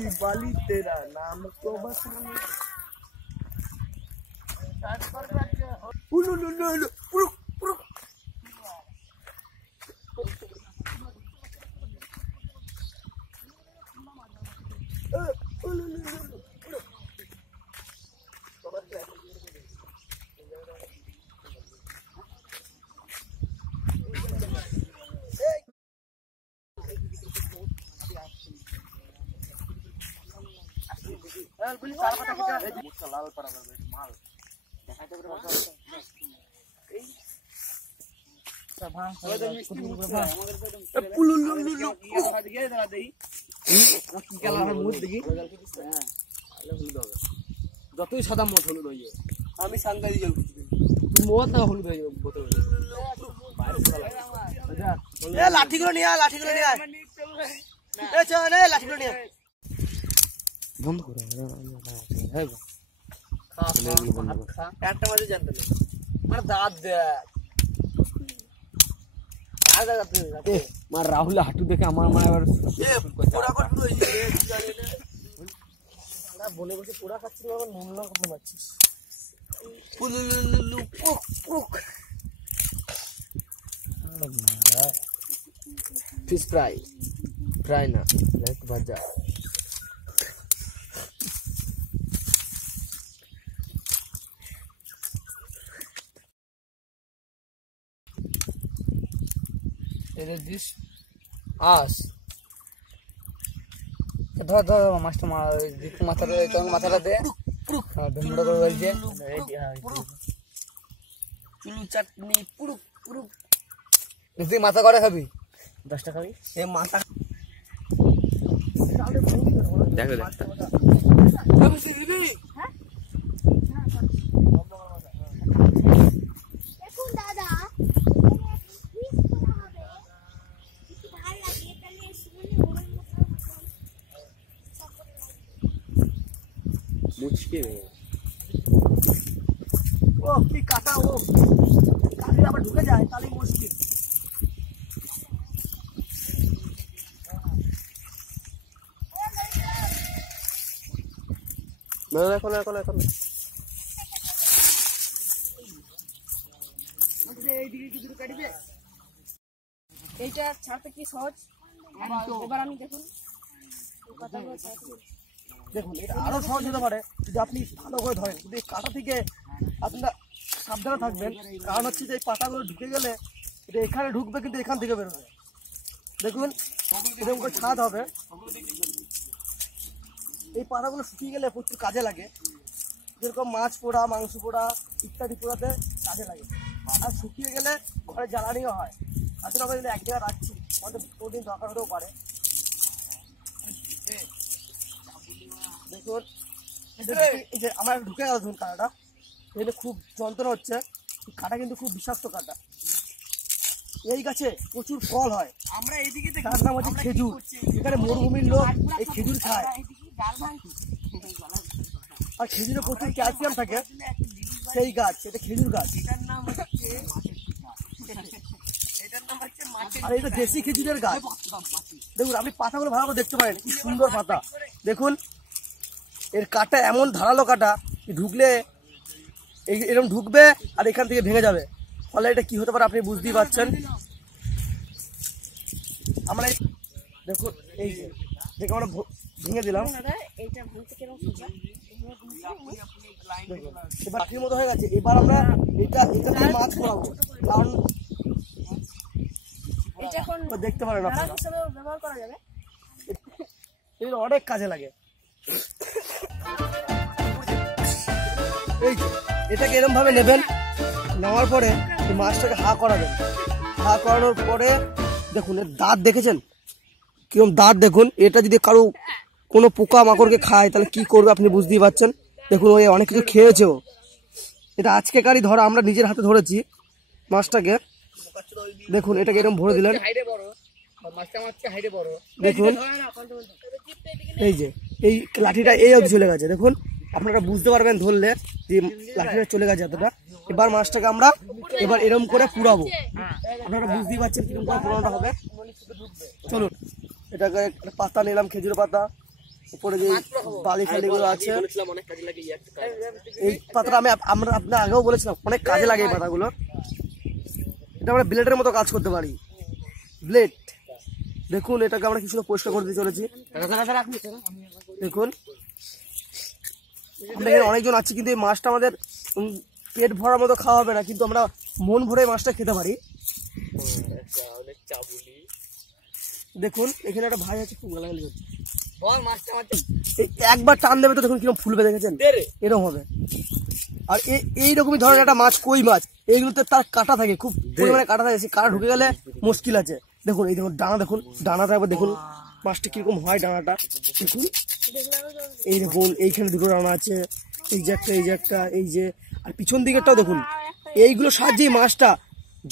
दिवाली तेरा नाम को बस যতই সাদা মত হলুদ হয়ে যায় আমি সাংগাই দিয়ে মত না হলুদ হয়ে যাবে বোতল এ লাঠিগুলো নিয়ে আয় এ চল এ লাঠিগুলো নিয়ে বন্ধ করে হ্যাঁ খা একটা মাঝে জানতে নেই মানে দাঁত দে মার রাহুল হাঁটু দেখে আমার মা এবার বলে বসে পোড়া খাচ্ছিল আবার নুন লঙ্কা কমাচ্ছিস ফিশ ফ্রাই না ভাজা দিস আস ধর ধর মাছটা মাথাটা মাথাটা দে ধুমড়ো করে বলছে চুলু চাটনি পুরুক পুরুক তুই মাথা করে খাবি 10টা খাবি এ মাথা দেখো मुश्किल है ओ की काटा वो काटे আবার ঢুকে যায় তাহলে মুশকিল না এখন এই দিকে কি দুটো কাটবে এইটা ছাড়তে কি সহজ এবার আমি দেখুন কথাগুলো দেখুন এটা আরো সহজ হতে পারে যদি আপনি ভালো করে ধরেন কিন্তু এই কাঁটা থেকে আপনারা সাবধানে থাকবেন কারণ হচ্ছে যে এই পাতাগুলো ঢুকে গেলে এটা এখানে ঢুকবে কিন্তু এখান থেকে বেরোবে দেখুন এরকম করে ছাদ হবে এই পাতাগুলো শুকিয়ে গেলে প্রচুর কাজে লাগে যেরকম মাছ পোড়া মাংস পোড়া ইত্যাদি পোড়াতে কাজে লাগে আর শুকিয়ে গেলে ঘরে জ্বালানিও হয় আসলে আমরা যদি এক জায়গায় রাখছি আমাদের প্রতিদিন দরকার হতেও পারে দেখুন এই যে আমার ঢুকে গেল ধরুন কাঁটাটা এখানে খুব যন্ত্রণা হচ্ছে কাঁটা কিন্তু খুব বিষাক্ত কাঁটা এই গাছে প্রচুর ফল হয় আমরা এইদিকে তার নাম হচ্ছে খেজুর এখানে মরুভূমির লোক এই খেজুর খায় আর খেজুরে প্রচুর ক্যালসিয়াম থাকে সেই গাছ এটা খেজুর গাছ আর এটা দেশি খেজুরের গাছ দেখুন আপনি পাতাগুলো ভালো করে দেখতে পারেন কি সুন্দর পাতা দেখুন এর কাটা এমন ধারালো কাটা ঢুকলে এরকম ঢুকবে আর এখান থেকে ভেঙে যাবে ফলে এটা কি হতে পারে আপনি বুঝতেই পারছেন আমরা দেখুন এই যে দেখে আমরা ভেঙে দিলাম এবার লাঠির মতো হয়ে গেছে এবার আমরা এটা মাছ পড়াবো কারণ দেখতে পারেন আপনারা এটা অনেক কাজে লাগে এই এটাকে এরকম ভাবে নেবেন নেওয়ার পরে এই মাছটাকে হা করাবেন হা করানোর পরে দেখুন এর দাঁত দেখেছেন কিরকম দাঁত দেখুন এটা যদি কারো কোনো পোকা মাকড়কে খায় তাহলে কি করবে আপনি বুঝতেই পারছেন দেখুন ওই অনেক কিছু খেয়েছেও এটা আজকেকারই ধরা আমরা নিজের হাতে ধরেছি মাছটাকে দেখুন এটাকে এরকম ভরে দিলেন দেখুন এই যে এই লাঠিটা এই অবধি চলে গেছে দেখুন আপনারা বুঝতে পারবেন ধরলে যে লাঠিটা চলে গেছে এতটা এবার মাছটাকে আমরা এবার এরকম করে পুরাবো আপনারা বুঝতেই পারছেন কিরকম করে পুরানোটা হবে চলুন এটাকে একটা পাতা নিলাম খেজুর পাতা উপরে যে বালি ফালিগুলো আছে, এই পাতাটা আমরা আপনার আগেও বলেছিলাম অনেক কাজে লাগে এই পাতাগুলো। এটা আমরা ব্লেডের মতো কাজ করতে পারি, ব্লেড। দেখুন এটাকে আমরা কিছুটা পরিষ্কার করতে চলেছি। দেখুন আমরা এখানে অনেকজন আছি, কিন্তু এই মাছটা আমাদের পেট ভরার মতো খাওয়া হবে না, কিন্তু আমরা মন ভরে মাছটা খেতে পারি। দেখুন এখানে একটা ভাই আছে, খুব গালাগালি করছে। একবার টান দেবে তো দেখুন কিরকম ফুলবে, দেখেছেন এরকম হবে। আর এইরকমই ধরনের একটা মাছ, কই মাছ, এইগুলোতে তার কাঁটা থাকে, খুব পরিমাণে কাঁটা থাকে, সেই কাঁটা ঢুকে গেলে মুশকিল আছে। দেখুন এই দেখুন ডানা, দেখুন ডানাটা একবার দেখুন মাছটা কিরকম হয় ডানাটা। দেখুন এই দেখুন এইখানে দুটো ডানা আছে, এই যে একটা, এই যে একটা, এই যে, আর পিছন দিকেরটাও দেখুন। এইগুলো সাহায্যেই মাছটা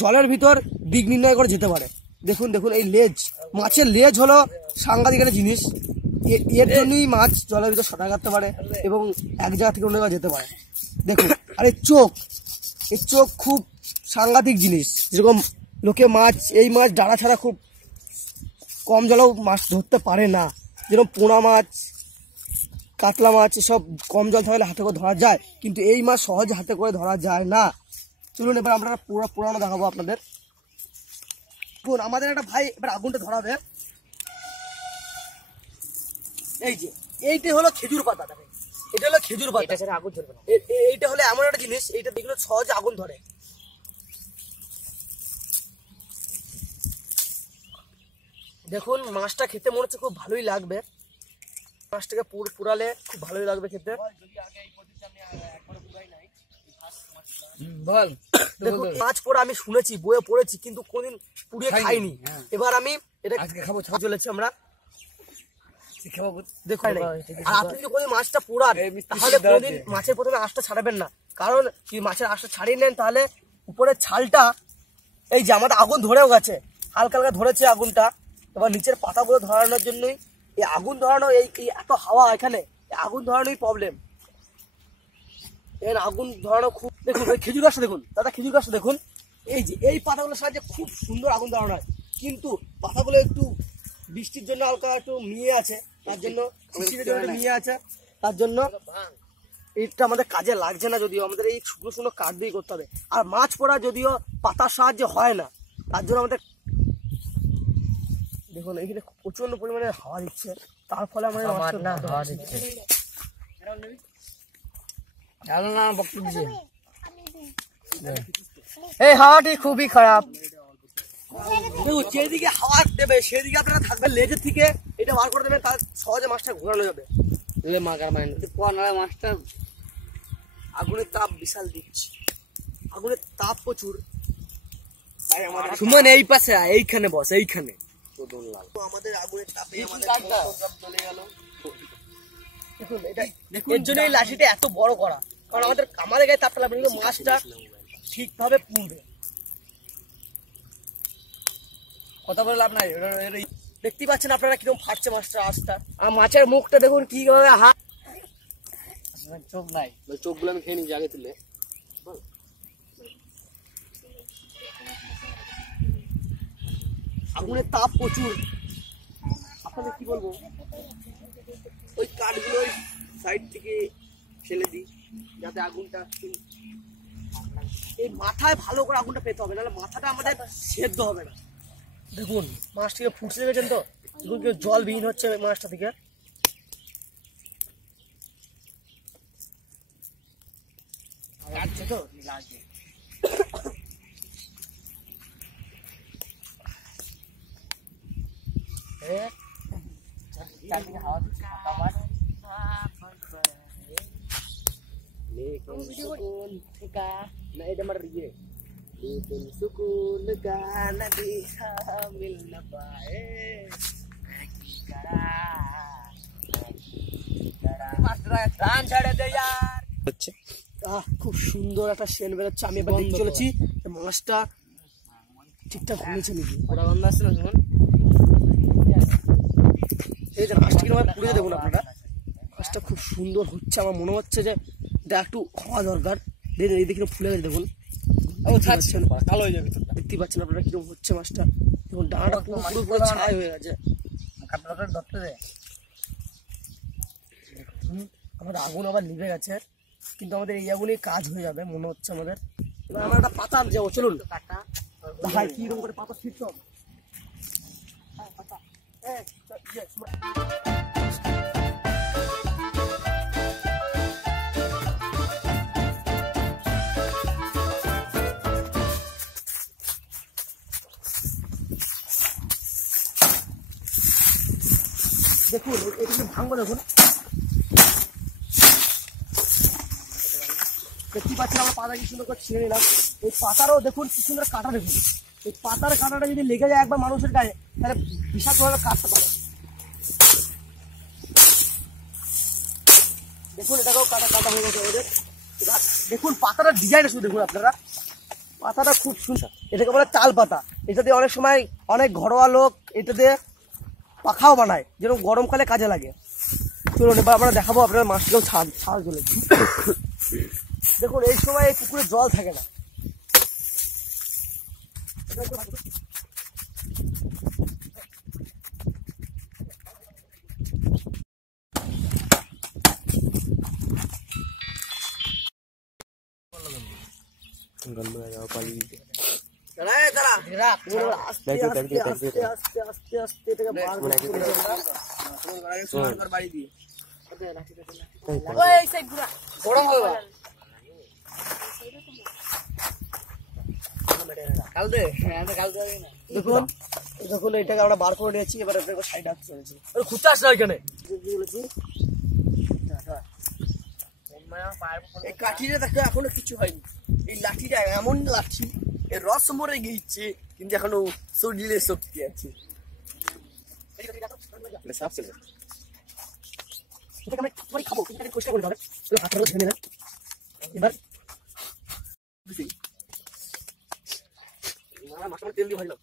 জলের ভিতর দিক নির্ণয় করে যেতে পারে। দেখুন দেখুন এই লেজ, মাছের লেজ হলো সাংঘাতিক একটা জিনিস। এর জন্যই মাছ জলের ভিতর সাঁতার কাটতে পারে এবং এক জায়গা থেকে অন্য জায়গায় যেতে পারে। দেখুন আর এই চোখ খুব সাংঘাতিক জিনিস। যেরকম লোকে এই মাছ ডানা ছাড়া খুব কম জলেও মাছ ধরতে পারে না, যেরকম পোনা মাছ, কাতলা মাছ এসব কম জল থাকলে হাতে করে ধরা যায়, কিন্তু এই মাছ সহজে হাতে করে ধরা যায় না। চলুন এবার আমরা পুরানো দেখাবো আপনাদের। আমাদের একটা ভাই এবার আগুনটা ধরাবে। এই যে এইটা হলো খেজুর পাতা, দেখেন এটা হলো খেজুর পাতা, আগুন ধরবে না। এইটা হলো এমন একটা জিনিস, এইটা দেখলে সহজে আগুন ধরে। দেখুন মাছটা খেতে মনে হচ্ছে খুব ভালোই লাগবে, মাছটাকে পুরালে খুব ভালোই লাগবে খেতে। দেখুন মাছ পোড়া আমি শুনেছি, বইয়ে পড়েছি, কিন্তু কোনদিন পুড়িয়ে খাইনি। এবার আমি এটা খাবো, চলেছি আমরা। দেখুন আপনি যদি কোনদিন মাছটা পোড়ান তাহলে কোনদিন মাছের প্রথমে আঁশটা ছাড়াবেন না, কারণ যদি মাছের আঁশটা ছাড়িয়ে নেন তাহলে উপরের ছালটা, এই যে আমাদের আগুন ধরেও গেছে, হালকা হালকা ধরেছে আগুনটা। এবার নিচের পাতাগুলো ধরানোর জন্যই এই আগুন ধরানো, এই এত হাওয়া এখানে, আগুন ধরানোই প্রবলেম। এখানে আগুন ধরানো খুব, দেখুন ওই খেজুর গাছটা দেখুন দাদা, খেজুর গাছটা দেখুন, এই যে এই পাতাগুলোর সাহায্যে খুব সুন্দর আগুন ধরানো হয়, কিন্তু পাতাগুলো একটু বৃষ্টির জন্য হালকা একটু মিয়ে আছে, তার জন্য মিয়ে আছে, তার জন্য এটা আমাদের কাজে লাগছে না। যদিও আমাদের এই শুকনো শুকনো কাঠ দিয়ে করতে হবে। আর মাছ পোড়া যদিও পাতার সাহায্যে হয় না, তার জন্য আমাদের দেখুন এখানে প্রচন্ড পরিমাণে হাওয়া দিচ্ছে, তার ফলে আমাদের হাওয়া দিচ্ছে। এই হাওয়াটি খুবই খারাপ, যেদিকে হাওয়া দেবে সেদিকে আপনারা থাকবেন, লেজের থেকে এটা বার করে দেবেন, তার সহজে মাছটা ঘোরানো যাবে। মাছটা আগুনের তাপ বিশাল দিচ্ছে, আগুনের তাপ প্রচুর। সুমন এই পাশে এইখানে বস, এইখানে আমাদের আগুনের তাপে চলে গেল। দেখুন এটা, এর জন্য এই লাঠিটা এত বড় করা, কারণ আমাদের গায়ে তাপটা লাগবে, কিন্তু মাছটা ঠিকভাবে পুড়বে। কথা বলে লাভ নাই, দেখতে পাচ্ছেন আপনারা কিরকম ফাটছে মাছটা আস্তা। আর মাছের মুখটা দেখুন কিভাবে, চোখ নাই, চোখগুলো আমি খেয়ে নিয়েছি আগে তুলে। আগুনের তাপ প্রচুর, আপনাদের কি বলবো, ওই কাঠগুলো সাইড থেকে ফেলে দিই যাতে আগুনটা, এই মাথায় ভালো করে আগুনটা পেতে হবে, নাহলে মাথাটা আমাদের সেদ্ধ হবে না। দেখুন মাছ থেকে ফুটছে, দেখেছেন তো, দেখুন কেউ জল বিহীন হচ্ছে মাছটা থেকে। তো লাগে খুব সুন্দর একটা সেন্ট বেরোচ্ছে। আমি এবার দেখতে চলেছি মাছটা ঠিকঠাক হয়েছে নাকি। এই যে মাছটা কিনা পুড়ে দেখুন আপনারা, মাছটা খুব সুন্দর হচ্ছে, আমার মনে হচ্ছে যে এটা একটু হওয়া দরকার। দেখুন এই দিকে ফুলে গেছে, দেখুন ভালো হয়ে যাবে, দেখতে পাচ্ছেন আপনারা কিরকম হচ্ছে মাছটা। দেখুন ডানাটা পুরো ছাই হয়ে গেছে। আমাদের আগুন আবার নিভে গেছে, কিন্তু আমাদের এই আগুনে কাজ হয়ে যাবে মনে হচ্ছে আমাদের। এবার আমরা একটা পাতা যাবো, চলুন ভাই কিরকম করে পাতা ফিরতে হবে। দেখুন এটা কি ভাঙবো, দেখুন দেখতে পাচ্ছেন আমরা পাতা কি সুন্দর করে ছিঁড়ে নিলাম। এই পাতারও দেখুন কি সুন্দর কাটা, দেখুন এই পাতার কাঁটাটা যদি লেগে যায় একবার মানুষের গায়ে তাহলে বিষাক্তভাবে কাটতে পারে। দেখুন এটাকেও কাটা হয়ে গেছে ওদের। দেখুন পাতাটার ডিজাইনটা শুধু দেখুন আপনারা, পাতাটা খুব সুন্দর। এটাকে বলে তাল পাতা। এটা দিয়ে অনেক সময় অনেক ঘরোয়া লোক এটা দিয়ে পাখাও বানায়, যেরকম গরমকালে কাজে লাগে। চলুন এবার আমরা দেখাবো আপনার মাছটাও ছাড় চলেছে। দেখুন এই সময় এই পুকুরে জল থাকে না। দেখুন দেখুন এটাকে আমরা বার করে নিয়েছি, এবার সাইডে আসতে চলেছি। খুঁজতে আসছে ওইখানে এই কাঠিটা দেখো এখনো কিছু হয়নি। এই লাঠিটা এমন লাঠি, এর রস মরে গিয়েছে কিন্তু এখনো শরীরে শক্তি আছে। খাবো চেষ্টা করে এবার তেল দিয়ে ভাজলাম।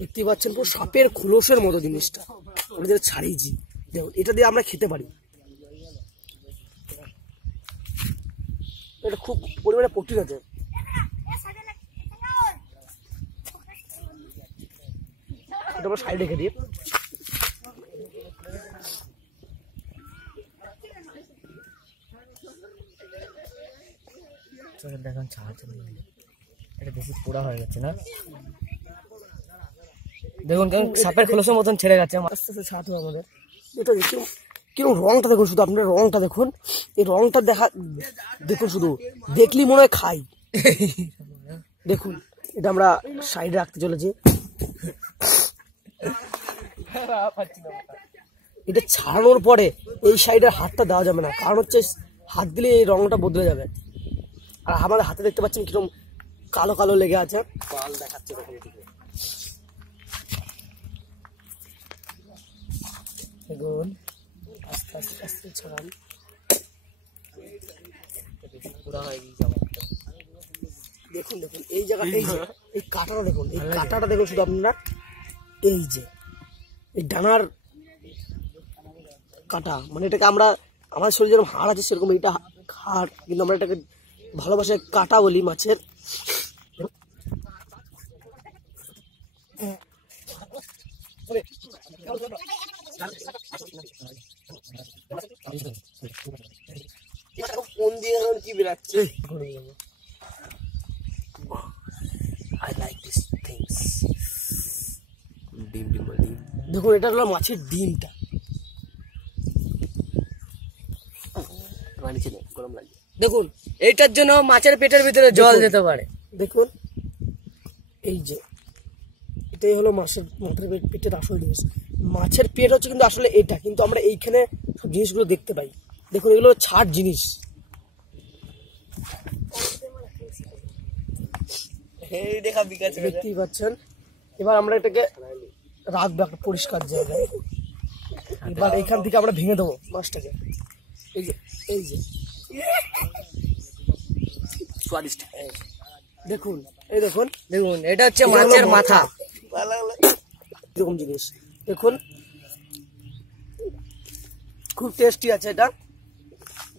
দেখতে পাচ্ছেন পুরো সাপের খোলসের মতো জিনিসটা, আমরা যেটা ছাড়িয়েছি। দেখুন এটা দিয়ে আমরা খেতে পারি, এটা খুব পরিমাণে প্রোটিন আছে। এটা আমরা সাইডে রেখে দিই। দেখুন ছাড়ছে, এটা বেশি পোড়া হয়ে গেছে না, দেখুন সাপের খোলসের মতন ছেড়ে গেছে। আস্তে আস্তে ছাড়তে হবে আমাদের। এটা কিরকম রংটা দেখুন, শুধু আপনার রংটা দেখুন, এই রংটা দেখুন শুধু দেখলেই মনে হয় খাই। দেখুন এটা আমরা সাইডে রাখতে চলেছি। এটা ছাড়ানোর পরে এই সাইডের হাতটা দেওয়া যাবে না, কারণ হচ্ছে হাত দিলে এই রংটা বদলে যাবে। আর আমাদের হাতে দেখতে পাচ্ছেন কিরকম কালো কালো লেগে আছে, পাল দেখাচ্ছে। দেখুন আস্তে আস্তে আস্তে ছাড়ান। দেখুন দেখুন এই জায়গাটা, এই কাঁটাটা দেখুন, এই কাঁটাটা দেখুন শুধু আপনারা, এই যে এই ডানার কাঁটা, মানে এটাকে আমরা আমাদের শরীরে যেরকম হাড় আছে সেরকম এটা হাড়, কিন্তু আমরা এটাকে ভালোবাসায় কাঁটা বলি মাছের। কোন দিয়ে কি বেরাচ্ছে, দেখুন এটা হলো মাছের ডিমটা। গরম লাগে। দেখুন এইটার জন্য মাছের পেটের ভিতরে জল যেতে পারে। দেখুন এই যে এটাই হলো মাছের পেটের আসল জিনিস। মাছের পেট হচ্ছে কিন্তু আসলে এটা, কিন্তু আমরা এইখানে সব জিনিসগুলো দেখতে পাই। দেখুন এগুলো ছাড় জিনিস, দেখতেই পাচ্ছেন। এবার আমরা এটাকে রাখবো একটা পরিষ্কার জায়গায়। এবার এখান থেকে আমরা ভেঙে দেবো মাছটাকে। এই যে এই যে স্বাদিষ্ট, দেখুন এই দেখুন দেখুন এটা হচ্ছে মাছের মাথা, এরকম জিনিস দেখুন খুব টেস্টি আছে এটা।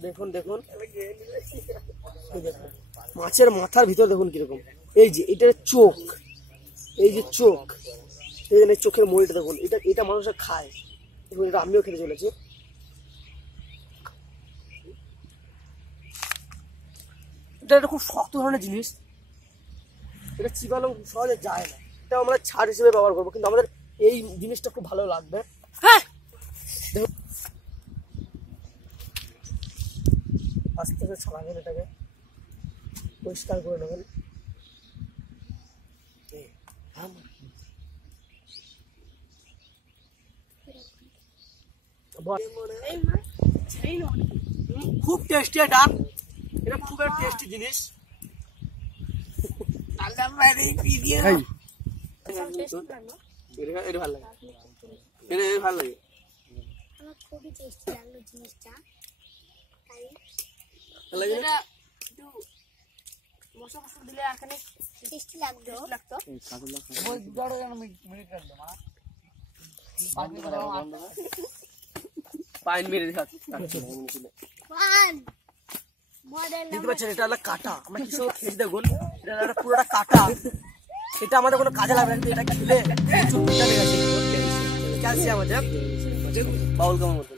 দেখুন দেখুন দেখুন মাছের মাথার ভিতরে দেখুন কিরকম, এই যে এটার চোখ, এই যে চোখ, এই চোখের মরিটা দেখুন, এটা মানুষরা খায়, দেখুন এটা আমিও খেতে চলেছি। এটা একটা খুব শক্ত ধরনের জিনিস, এটা চিবানো খুব সহজে যায় না, এটা আমরা ছাড় হিসেবে ব্যবহার করবো, কিন্তু আমাদের এই জিনিসটা খুব ভালো লাগবে। হ্যাঁ দেখুন আস্তে আস্তে ছাড়াবেন, এটাকে পরিষ্কার করে নেবেন। খুব টেস্টি এটা, এটা খুব একটা টেস্টি জিনিস। এটা ভালো লাগে, এটা ভালো লাগে। আমার খুবই টেস্টি লাগলো জিনিসটা, তাই এটা একটু মশলা মশলা দিলে আর খানিক টেস্টি লাগলো। লাগতো। পাইন মেরে ওয়ান মডেল দেখতে পাচ্ছেন, এটা হলো কাটা, আমরা কিছু খেয়ে দেখুন, এটা একটা পুরোটা কাটা, এটা আমাদের কোনো কাজে লাগবে না, কিন্তু এটা খেলে ক্যালসিয়াম আছে বাউল কামার মতো।